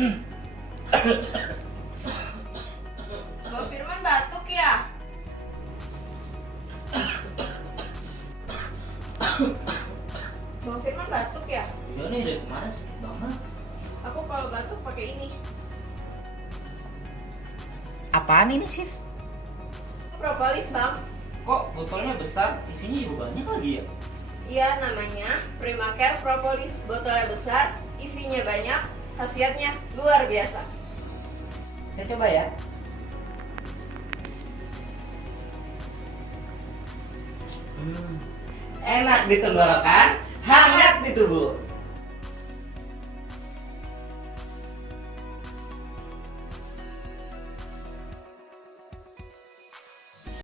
Bang Firman batuk ya? Bang Firman batuk ya? Iya nih, dari kemarin sakit banget. Aku kalau batuk pakai ini. Apaan ini, Sif? Propolis, Bang. Kok botolnya besar, isinya juga banyak lagi ya? Iya, namanya Primacare Propolis. Botolnya besar, isinya banyak, khasiatnya luar biasa. Saya coba ya. Enak di tenggorokan, hangat di tubuh.